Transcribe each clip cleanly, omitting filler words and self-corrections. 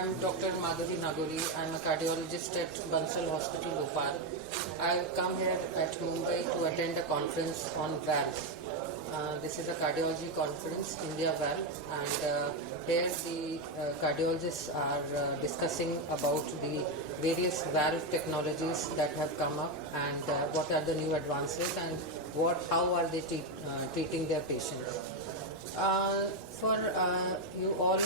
I'm Dr. Madhuri Nagori. I'm a cardiologist at Bansal Hospital, Bhopal. I've come here at Mumbai to attend a conference on valves. This is a cardiology conference, India Valve, and here the cardiologists are discussing about the various valve technologies that have come up and what are the new advances and how are they treating their patients. For you all,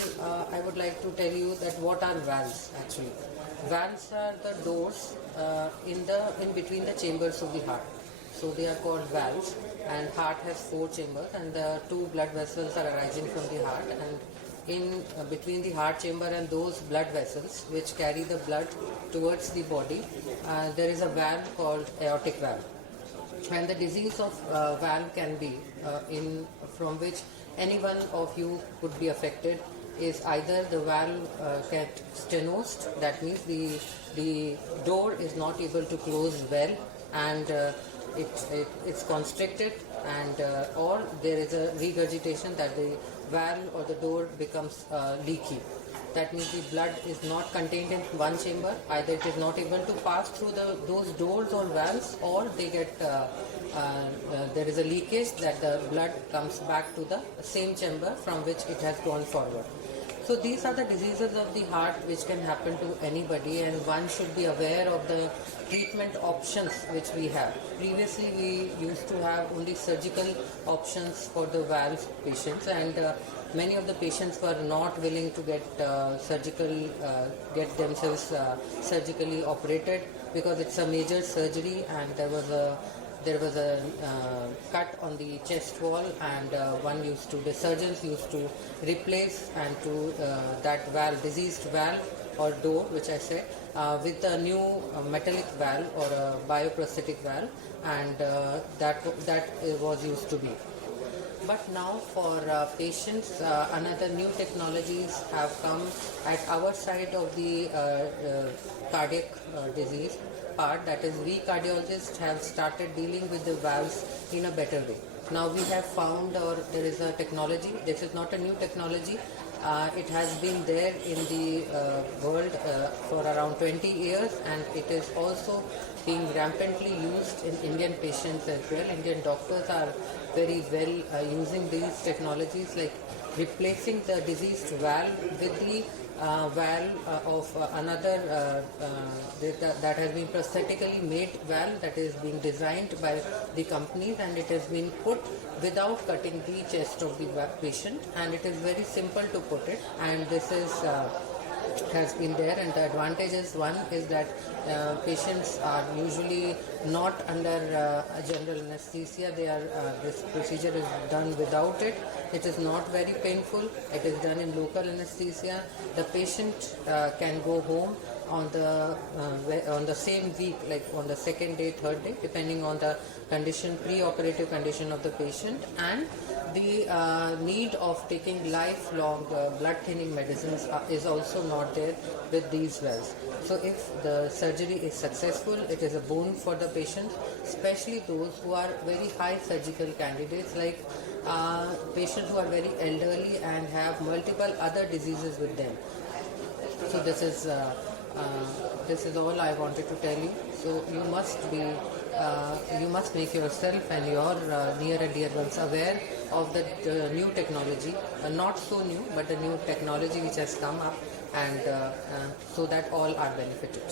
I would like to tell you that what are valves actually. Valves are the doors in between the chambers of the heart. So they are called valves, and heart has 4 chambers, and the 2 blood vessels are arising from the heart, and in between the heart chamber and those blood vessels which carry the blood towards the body, there is a valve called aortic valve. And the disease of valve can be from which any one of you could be affected is either the valve get stenosed, that means the door is not able to close well, and it's constricted, and or there is a regurgitation, that the valve or the door becomes leaky. That means the blood is not contained in one chamber. Either it is not able to pass through those doors or valves, or they get there is a leakage, that the blood comes back to the same chamber from which it has gone forward. So these are the diseases of the heart which can happen to anybody, and one should be aware of the treatment options which we have. Previously we used to have only surgical options for the valve patients, and many of the patients were not willing to get themselves surgically operated, because it's a major surgery, and there was a cut on the chest wall, and the surgeons used to replace and to that valve, diseased valve or door, which I said, with a new metallic valve or a bioprosthetic valve, and that was used to be. But now for patients, another new technologies have come at our side of the cardiac disease part. That is, we cardiologists have started dealing with the valves in a better way. Now we have found, or there is a technology, this is not a new technology, it has been there in the world for around 20 years, and it is also being rampantly used in Indian patients as well. Indian doctors are very well using these technologies, like replacing the diseased valve with the valve of another that has been prosthetically made valve, that is being designed by the companies, and it has been put without cutting the chest of the patient, and it is very simple to put it, and this is has been there. And the advantage is, one is that patients are usually not under a general anesthesia. This procedure is done without it. It is not very painful. It is done in local anesthesia. The patient can go home on the same week, like on the second day, third day, depending on the condition, pre-operative condition of the patient, and the need of taking lifelong blood thinning medicines is also not there with these valves. So if the surgery is successful, it is a boon for the patients, especially those who are very high surgical candidates, like patients who are very elderly and have multiple other diseases with them. So this is all I wanted to tell you. So you must make yourself and your near and dear ones aware of the new technology, not so new, but the new technology which has come up, and so that all are benefited.